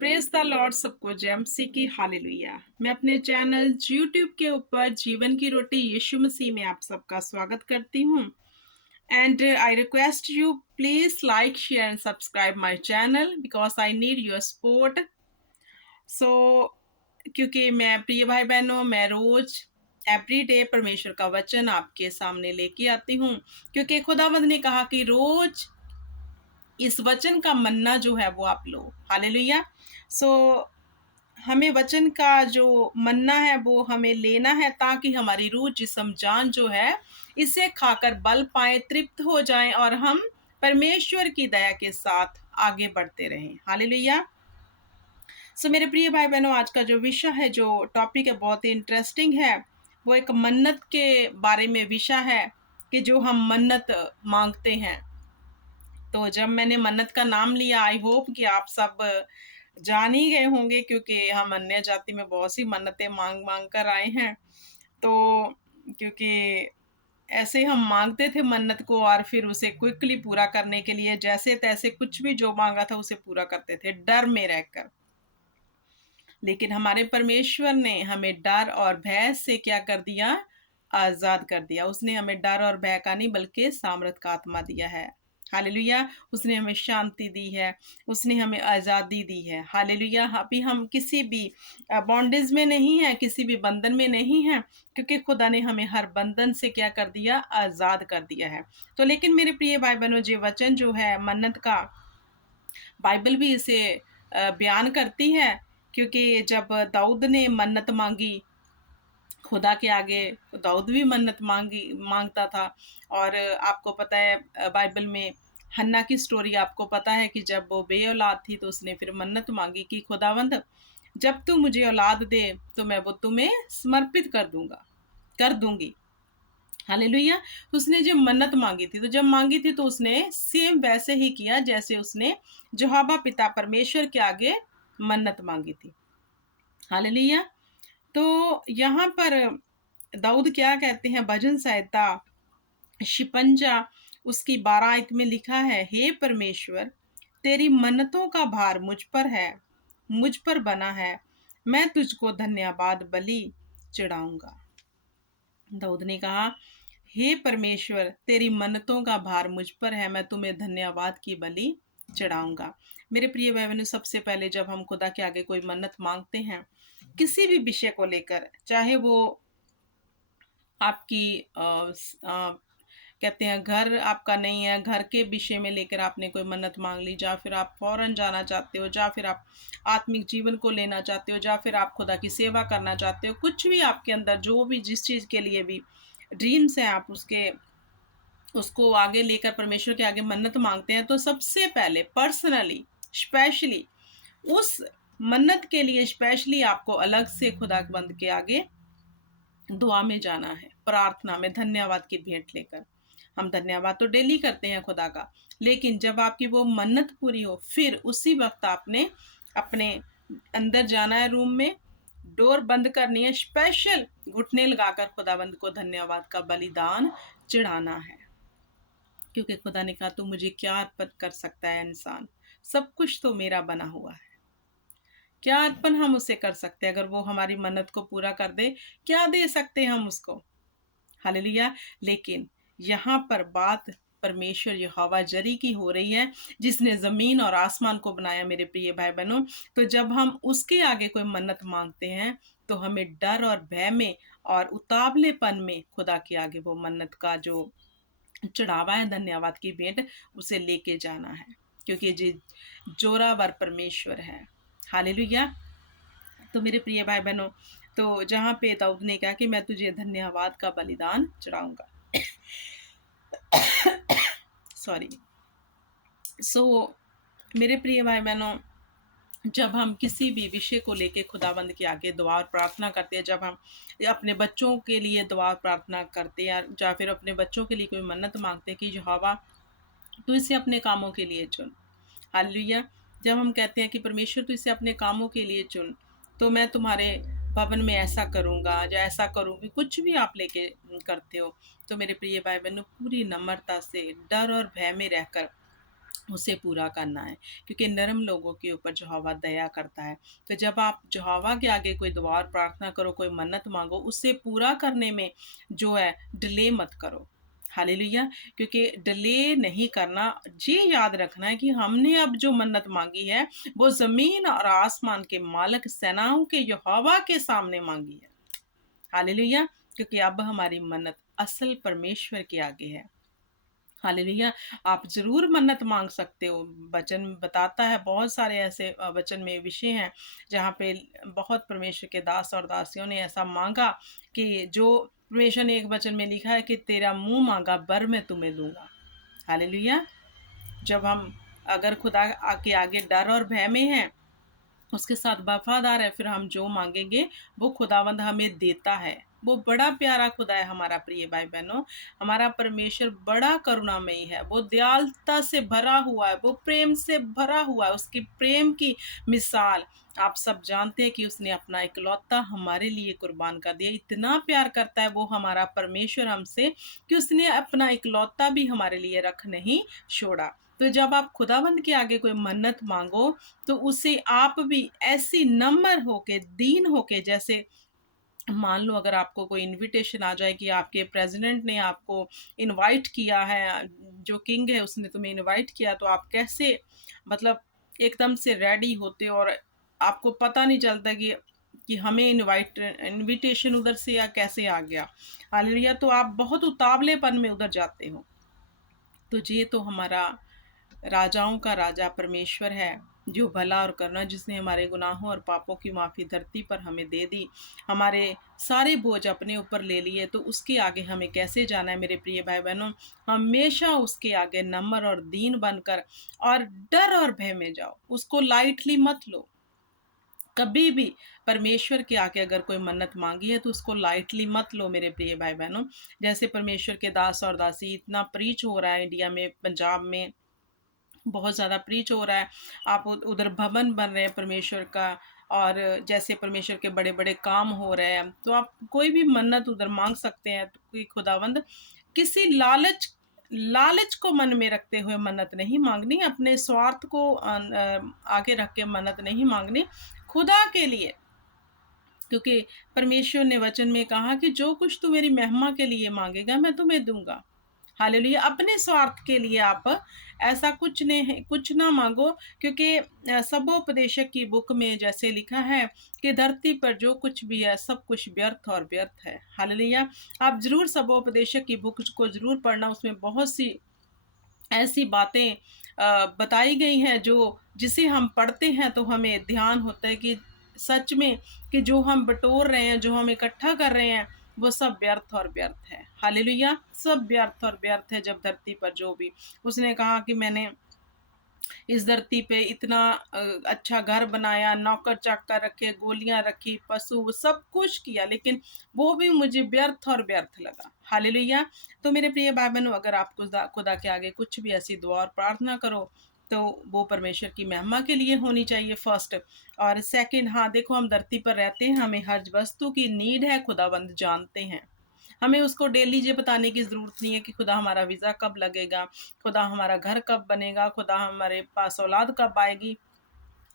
Praise the Lord, सबको जय मसीह की हालेलुया। मैं अपने चैनल यूट्यूब के ऊपर जीवन की रोटी यीशु मसीह में आप सबका स्वागत करती हूँ। And I request you please like share and subscribe my channel because I need your support. So क्योंकि मैं प्रिय भाई बहनों, मैं रोज एवरी डे परमेश्वर का वचन आपके सामने लेके आती हूँ, क्योंकि खुदावंद ने कहा कि रोज इस वचन का मन्ना जो है वो आप लो। हालेलुया। सो हमें वचन का जो मन्ना है वो हमें लेना है, ताकि हमारी रूह जिस्म जान जो है इसे खाकर बल पाए, तृप्त हो जाएं और हम परमेश्वर की दया के साथ आगे बढ़ते रहें। हालेलुया। सो मेरे प्रिय भाई बहनों, आज का जो विषय है, जो टॉपिक है, बहुत ही इंटरेस्टिंग है। वो एक मन्नत के बारे में विषय है कि जो हम मन्नत मांगते हैं। तो जब मैंने मन्नत का नाम लिया, आई होप कि आप सब जान ही गए होंगे, क्योंकि हम अन्य जाति में बहुत सी मन्नतें मांग मांग कर आए हैं। तो क्योंकि ऐसे हम मांगते थे मन्नत को, और फिर उसे क्विकली पूरा करने के लिए जैसे तैसे कुछ भी जो मांगा था उसे पूरा करते थे, डर में रहकर। लेकिन हमारे परमेश्वर ने हमें डर और भय से क्या कर दिया? आजाद कर दिया। उसने हमें डर और भय का नहीं, बल्कि सामर्थ का आत्मा दिया है। हालेलुया। उसने हमें शांति दी है, उसने हमें आज़ादी दी है। हालेलुया। अभी हम किसी भी बॉन्डेज में नहीं है, किसी भी बंधन में नहीं है, क्योंकि खुदा ने हमें हर बंधन से क्या कर दिया? आज़ाद कर दिया है। तो लेकिन मेरे प्रिय भाई बहनों, ये वचन जो है मन्नत का, बाइबल भी इसे बयान करती है। क्योंकि जब दाऊद ने मन्नत मांगी खुदा के आगे, तो दाऊद भी मन्नत मांगता था। और आपको पता है बाइबल में हन्ना की स्टोरी आपको पता है कि जब वो बे औलाद थी तो उसने फिर मन्नत मांगी कि खुदावंद, जब तू मुझे औलाद दे तो मैं वो तुम्हें समर्पित कर दूंगी। हालेलुया। उसने जब मन्नत मांगी थी, तो जब मांगी थी तो उसने सेम वैसे ही किया जैसे उसने यहोवा पिता परमेश्वर के आगे मन्नत मांगी थी। हालेलुया। तो यहाँ पर दाऊद क्या कहते हैं? भजन संहिता 56 उसकी 12 आयत में लिखा है, हे परमेश्वर, तेरी मन्नतों का भार मुझ पर बना है, मैं तुझको धन्यवाद बलि चढ़ाऊंगा। दाऊद ने कहा, हे परमेश्वर, तेरी मन्नतों का भार मुझ पर है, मैं तुम्हें धन्यवाद की बलि चढ़ाऊंगा। मेरे प्रिय भाई बहनों, सबसे पहले जब हम खुदा के आगे कोई मन्नत मांगते हैं, किसी भी विषय को लेकर, चाहे वो आपकी कहते हैं घर आपका नहीं है, घर के विषय में लेकर आपने कोई मन्नत मांग ली, या फिर आप फॉरेन जाना चाहते हो, या फिर आप आत्मिक जीवन को लेना चाहते हो, या फिर आप खुदा की सेवा करना चाहते हो, कुछ भी आपके अंदर जो भी जिस चीज़ के लिए भी ड्रीम्स हैं, आप उसको आगे लेकर परमेश्वर के आगे मन्नत मांगते हैं, तो सबसे पहले पर्सनली स्पेशली उस मन्नत के लिए स्पेशली आपको अलग से खुदाबंद के आगे दुआ में जाना है, प्रार्थना में धन्यवाद की भेंट लेकर। हम धन्यवाद तो डेली करते हैं खुदा का, लेकिन जब आपकी वो मन्नत पूरी हो, फिर उसी वक्त आपने अपने अंदर जाना है, रूम में डोर बंद करनी है, स्पेशल घुटने लगाकर खुदाबंद को धन्यवाद का बलिदान चढ़ाना है। क्योंकि खुदा ने कहा, तू मुझे क्या अर्पण कर सकता है इंसान? सब कुछ तो मेरा बना हुआ है। क्या अर्पण हम उसे कर सकते हैं? अगर वो हमारी मन्नत को पूरा कर दे, क्या दे सकते हैं हम उसको? हालेलुया। लेकिन यहाँ पर बात परमेश्वर यहोवा जरी की हो रही है, जिसने जमीन और आसमान को बनाया। मेरे प्रिय भाई बहनों, तो जब हम उसके आगे कोई मन्नत मांगते हैं, तो हमें डर और भय में और उतावलेपन में खुदा के आगे वो मन्नत का जो चढ़ावा है, धन्यवाद की भेंट, उसे लेके जाना है, क्योंकि जी जोरावर परमेश्वर है। हालेलुया। तो मेरे प्रिय भाई बहनों, तो जहाँ पे दाऊद ने कहा कि मैं तुझे धन्यवाद का बलिदान चढ़ाऊंगा। सॉरी। सो मेरे प्रिय भाई बहनों, जब हम किसी भी विषय को लेके खुदाबंद के आगे दुआ और प्रार्थना करते हैं, जब हम अपने बच्चों के लिए दुआ और प्रार्थना करते हैं, या फिर अपने बच्चों के लिए कोई मन्नत मांगते हैं कि यहोवा तू इसे अपने कामों के लिए चुन। हालेलुया। जब हम कहते हैं कि परमेश्वर तू इसे अपने कामों के लिए चुन, तो मैं तुम्हारे भवन में ऐसा करूँगा या ऐसा करूँगी, कुछ भी आप लेके करते हो, तो मेरे प्रिय भाई बहनों, पूरी नम्रता से, डर और भय में रहकर उसे पूरा करना है, क्योंकि नरम लोगों के ऊपर यहोवा दया करता है। तो जब आप यहोवा के आगे कोई दुआ और प्रार्थना करो, कोई मन्नत माँगो, उसे पूरा करने में जो है डिले मत करो। हालेलुया! क्योंकि डिले नहीं करना, ये याद रखना है कि हमने अब जो मन्नत माँगी है, वो ज़मीन और आसमान के मालिक सेनाओं के यहोवा के सामने माँगी है। हालेलुया! क्योंकि अब हमारी मन्नत असल परमेश्वर के आगे है। हालेलुया! आप ज़रूर मन्नत माँग सकते हो। वचन बताता है, बहुत सारे ऐसे वचन में विषय हैं, जहाँ पे बहुत परमेश्वर के दास और दासियों ने ऐसा माँगा कि जो परमेश्वर ने एक वचन में लिखा है कि तेरा मुँह माँगा वर मैं तुम्हें दूँगा। हालेलुया! जब हम अगर खुदा के आगे डर और भय में हैं, उसके साथ वफ़ादार है, फिर हम जो माँगेंगे वो खुदावंद हमें देता है। वो बड़ा प्यारा खुदा है हमारा, प्रिय भाई-बहनों। हमारा परमेश्वर बड़ा करुणामयी है, वो दयालुता से भरा हुआ है, वो प्रेम से भरा हुआ है। उसकी प्रेम की मिसाल आप सब जानते हैं कि उसने अपना इकलौता हमारे लिए कुर्बान कर दिया। इतना प्यार करता है वो हमारा परमेश्वर हमसे कि उसने अपना इकलौता भी हमारे लिए रख नहीं छोड़ा। तो जब आप खुदावंद के आगे कोई मन्नत माँगो, तो उसे आप भी ऐसी नम्र होके, दीन होके, जैसे मान लो अगर आपको कोई इनविटेशन आ जाए कि आपके प्रेसिडेंट ने आपको इनवाइट किया है, जो किंग है उसने तुम्हें इनवाइट किया, तो आप कैसे मतलब एकदम से रेडी होते हो और आपको पता नहीं चलता कि हमें इनविटेशन उधर से या कैसे आ गया। हालेलुया! तो आप बहुत उतावलेपन में उधर जाते हो। तो ये तो हमारा राजाओं का राजा परमेश्वर है, जो भला और करुणा, जिसने हमारे गुनाहों और पापों की माफ़ी धरती पर हमें दे दी, हमारे सारे बोझ अपने ऊपर ले लिए। तो उसके आगे हमें कैसे जाना है मेरे प्रिय भाई-बहनों? हमेशा उसके आगे नम्र और दीन बनकर और डर और भय में जाओ, उसको लाइटली मत लो। कभी भी परमेश्वर के आगे अगर कोई मन्नत माँगी है तो उसको लाइटली मत लो मेरे प्रिय भाई-बहनों। जैसे परमेश्वर के दास और दासी, इतना प्रीच हो रहा है इंडिया में, पंजाब में बहुत ज़्यादा प्रीच हो रहा है। आप उधर भवन बन रहे हैं परमेश्वर का, और जैसे परमेश्वर के बड़े-बड़े काम हो रहे हैं, तो आप कोई भी मन्नत उधर माँग सकते हैं कि खुदावंद, किसी लालच को मन में रखते हुए मन्नत नहीं माँगनी, अपने स्वार्थ को आगे रख के मन्नत नहीं माँगनी, खुदा के लिए। क्योंकि परमेश्वर ने वचन में कहा कि जो कुछ तू मेरी महिमा के लिए माँगेगा मैं तुम्हें दूँगा। हालेलुया! अपने स्वार्थ के लिए आप ऐसा कुछ ना माँगो, क्योंकि सबोपदेशक की बुक में जैसे लिखा है कि धरती पर जो कुछ भी है सब कुछ व्यर्थ और व्यर्थ है। हालेलुया! आप ज़रूर सबोपदेशक की बुक को ज़रूर पढ़ना, उसमें बहुत सी ऐसी बातें बताई गई हैं जो जिसे हम पढ़ते हैं तो हमें ध्यान होता है कि सच में कि जो हम बटोर रहे हैं, जो हम इकट्ठा कर रहे हैं, वो सब व्यर्थ और व्यर्थ है। हालेलुया! सब व्यर्थ और व्यर्थ है। जब धरती पर जो भी उसने कहा कि मैंने इस धरती पे इतना अच्छा घर बनाया, नौकर-चाकर रखे, गोलियाँ रखी, पशु सब कुछ किया, लेकिन वो भी मुझे व्यर्थ और व्यर्थ लगा। हालेलुया! तो मेरे प्रिय भाई-बहनों, अगर आप खुदा खुदा के आगे कुछ भी ऐसी दुआ और प्रार्थना करो, तो वो परमेश्वर की महिमा के लिए होनी चाहिए फर्स्ट, और सेकंड, हाँ, देखो हम धरती पर रहते हैं, हमें हर वस्तु की नीड है, खुदावंद जानते हैं। हमें उसको डेली ये बताने की ज़रूरत नहीं है कि खुदा हमारा वीज़ा कब लगेगा, खुदा हमारा घर कब बनेगा, खुदा हमारे पास औलाद कब आएगी।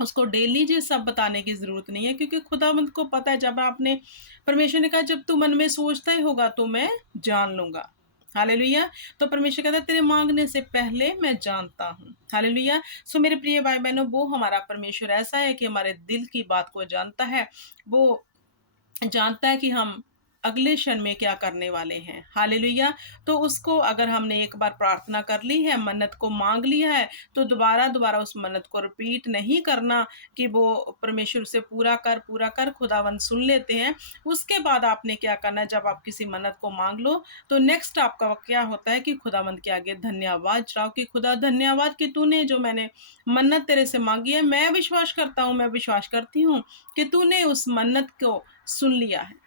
उसको डेली ये सब बताने की ज़रूरत नहीं है, क्योंकि खुदावंद को पता है, जब आपने परमेश्वर ने कहा जब तू मन में सोचता ही होगा तो मैं जान लूँगा। हालेलुया! तो परमेश्वर कहता है तेरे माँगने से पहले मैं जानता हूँ। हालेलुया! सो मेरे प्रिय भाई-बहनों, वो हमारा परमेश्वर ऐसा है कि हमारे दिल की बात को जानता है। वो जानता है कि हम अगले क्षण में क्या करने वाले हैं। हालेलुया! तो उसको अगर हमने एक बार प्रार्थना कर ली है, मन्नत को माँग लिया है, तो दोबारा-दोबारा उस मन्नत को रिपीट नहीं करना कि वो परमेश्वर उसे पूरा कर, खुदावंद सुन लेते हैं। उसके बाद आपने क्या करना है, जब आप किसी मन्नत को माँग लो, तो नेक्स्ट आपका क्या होता है कि खुदावंद के आगे धन्यवाद चढ़ाओ कि खुदा धन्यवाद कि तूने जो मैंने मन्नत तेरे से माँगी है, मैं विश्वास करता हूँ, मैं विश्वास करती हूँ कि तूने उस मन्नत को सुन लिया है,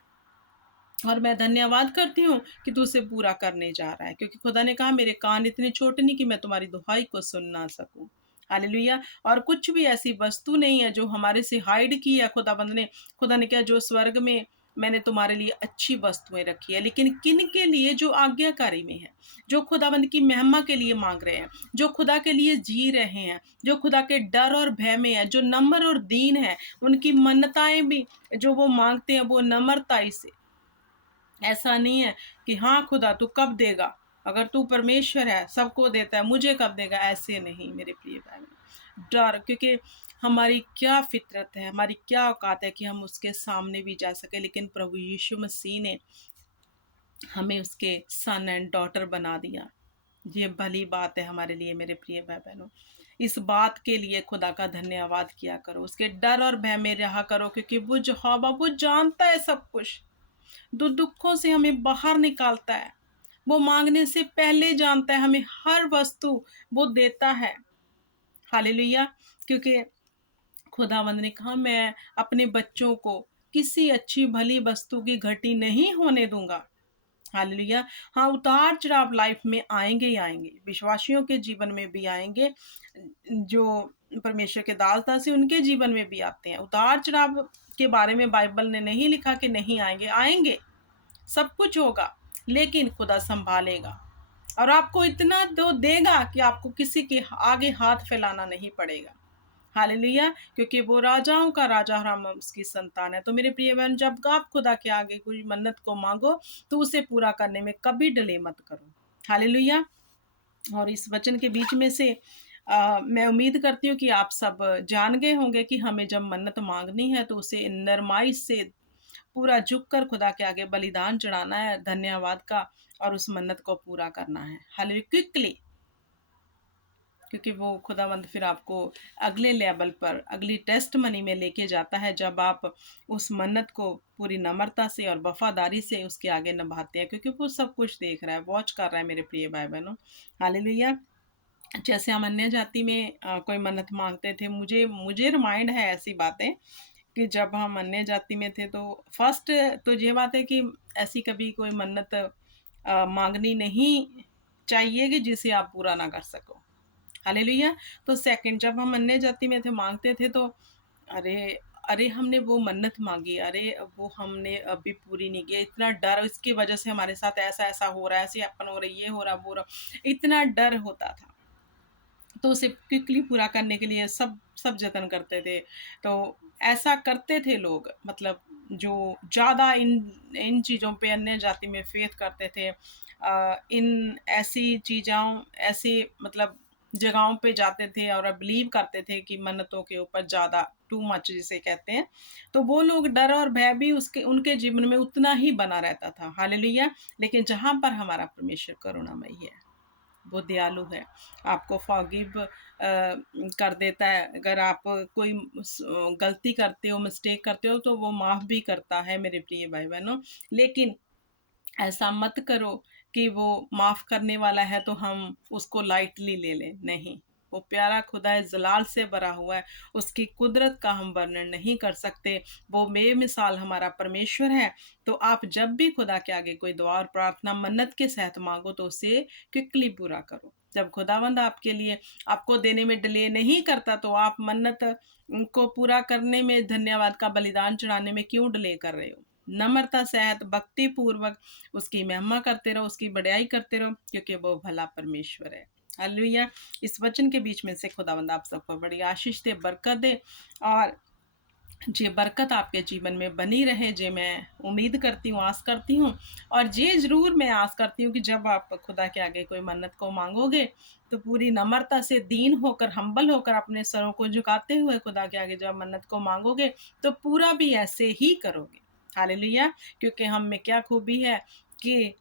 और मैं धन्यवाद करती हूँ कि तू उसे पूरा करने जा रहा है, क्योंकि खुदा ने कहा मेरे कान इतने छोटे नहीं कि मैं तुम्हारी दुहाई को सुन ना सकूं। हालेलुया! और कुछ भी ऐसी वस्तु नहीं है जो हमारे से हाइड की है खुदाबंद ने। खुदा ने कहा जो स्वर्ग में मैंने तुम्हारे लिए अच्छी वस्तुएँ रखी है, लेकिन किन के लिए? जो आज्ञाकारी में है, जो खुदावंद की महिमा के लिए माँग रहे हैं, जो खुदा के लिए जी रहे हैं, जो खुदा के डर और भय में हैं, जो नम्र और दीन हैं, उनकी मन्नताएँ भी जो वो माँगते हैं वो नम्रताई से। ऐसा नहीं है कि हाँ खुदा तू कब देगा? अगर तू परमेश्वर है, सबको देता है, मुझे कब देगा? ऐसे नहीं मेरे प्रिय भाई-बहन। डर, क्योंकि हमारी क्या फ़ितरत है, हमारी क्या औकात है कि हम उसके सामने भी जा सकें, लेकिन प्रभु यीशु मसीह ने हमें उसके सन एंड डॉटर बना दिया। ये भली बात है हमारे लिए मेरे प्रिय भाई-बहनों। इस बात के लिए खुदा का धन्यवाद किया करो, उसके डर और भय में रहा करो, क्योंकि वो यहोवा वो जानता है सब कुछ। दुखों से हमें बाहर निकालता है। वो माँगने से पहले जानता है, हमें हर वस्तु वो देता है। हालेलुया! क्योंकि खुदावंद ने कहा मैं अपने बच्चों को किसी अच्छी भली वस्तु की घटी नहीं होने दूँगा। हालेलुया! हाँ, उतार-चढ़ाव लाइफ में आएँगे ही आएँगे। विश्वासियों के जीवन में भी आएँगे। जो परमेश्वर के दास-दासी उनके जीवन में भी आते हैं। उतार-चढ़ाव के बारे में बाइबल ने नहीं लिखा कि नहीं आएँगे, आएँगे। सब कुछ होगा, लेकिन खुदा सँभालेगा और आपको इतना तो देगा कि आपको किसी के आगे हाथ फैलाना नहीं पड़ेगा। हालेलुया! क्योंकि वो राजाओं का राजा और हम उसकी संतान है। तो मेरे प्रिय बहन, जब आप खुदा के आगे कोई मन्नत को माँगो, तो उसे पूरा करने में कभी डिले मत करो। हालेलुया! और इस वचन के बीच में से मैं उम्मीद करती हूँ कि आप सब जान गए होंगे कि हमें जब मन्नत माँगनी है, तो उसे नरमाई से पूरा झुककर खुदा के आगे बलिदान चढ़ाना है धन्यवाद का, और उस मन्नत को पूरा करना है। हालेलुया! क्विकली, क्योंकि वो खुदावंद फिर आपको अगले लेवल पर, अगली टेस्ट मनी में लेके जाता है, जब आप उस मन्नत को पूरी नम्रता से और वफ़ादारी से उसके आगे निभाते हैं, क्योंकि वो सब कुछ देख रहा है, वॉच कर रहा है मेरे प्रिय भाई-बहनों। हालेलुया! जैसे हम अन्य जाति में कोई मन्नत माँगते थे, मुझे मुझे रिमाइंड है ऐसी बातें कि जब हम अन्य जाति में थे, तो फर्स्ट तो ये बात है कि ऐसी कभी कोई मन्नत माँगनी नहीं चाहिए कि जिसे आप पूरा ना कर सको। हालेलुया! तो सेकंड, जब हम अन्य जाति में थे, माँगते थे, तो अरे! अरे! हमने वो मन्नत माँगी, अरे! वो हमने अभी पूरी नहीं की, इतना डर, इसकी वजह से हमारे साथ ऐसा-ऐसा हो रहा है, ऐसे हैपन हो रही है, ये हो रहा, वो हो रहा, इतना डर होता था। तो उसे क्विकली पूरा करने के लिए सब सब जतन करते थे। तो ऐसा करते थे लोग, मतलब जो ज़्यादा इन इन चीज़ों पे अन्य जाति में फ़ेथ करते थे। इन ऐसी चीज़ों ऐसी मतलब जगहों पे जाते थे और बिलीव करते थे कि मन्नतों के ऊपर ज़्यादा टू मच जिसे कहते हैं। तो वो लोग डर और भय भी उसके उनके जीवन में उतना ही बना रहता था। हालेलुया! लेकिन जहाँ पर हमारा परमेश्वर करुणामयी है, वो दयालु है, आपको फ़ॉरगिव कर देता है। अगर आप कोई गलती करते हो, मिस्टेक करते हो, तो वो माफ़ भी करता है मेरे प्रिय भाई-बहनों। लेकिन ऐसा मत करो कि वो माफ़ करने वाला है तो हम उसको लाइटली ले लें, नहीं। वो प्यारा खुदा है, जलाल से भरा हुआ है, उसकी कुदरत का हम वर्णन नहीं कर सकते। वो बेमिसाल हमारा परमेश्वर है। तो आप जब भी खुदा के आगे कोई दुआ और प्रार्थना मन्नत के साथ माँगो, तो उसे क्विकली पूरा करो। जब खुदावंद आपके लिए आपको देने में डिले नहीं करता, तो आप मन्नत को पूरा करने में, धन्यवाद का बलिदान चढ़ाने में क्यों डिले कर रहे हो? नम्रता सहित भक्ति पूर्वक उसकी महिमा करते रहो, उसकी बड़ाई करते रहो, क्योंकि वो भला परमेश्वर है। हालेलुया! इस वचन के बीच में से खुदावंद आप सबको बड़ी आशीष दे, बरकत दे, और जे बरकत आपके जीवन में बनी रहे, जे मैं उम्मीद करती हूँ, आस करती हूँ। और ये ज़रूर मैं आस करती हूँ कि जब आप खुदा के आगे कोई मन्नत को माँगोगे, तो पूरी नम्रता से, दीन होकर, हम्बल होकर, अपने सरों को झुकाते हुए खुदा के आगे जब मन्नत को माँगोगे, तो पूरा भी ऐसे ही करोगे। हालेलुया! क्योंकि हम में क्या खूबी है कि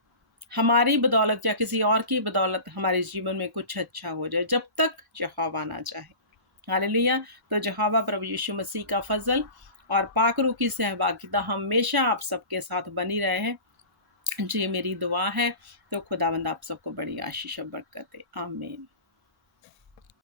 हमारी बदौलत या किसी और की बदौलत हमारे जीवन में कुछ अच्छा हो जाए, जब तक यहोवा ना चाहे। हालेलुया! तो यहोवा प्रभु यीशु मसीह का फ़ज़ल और पाक रूह की सहभागिता हमेशा आप सबके साथ बनी रहे। जी मेरी दुआ है। तो खुदावंद आप सबको बड़ी आशीष और बरकत दे। आमीन।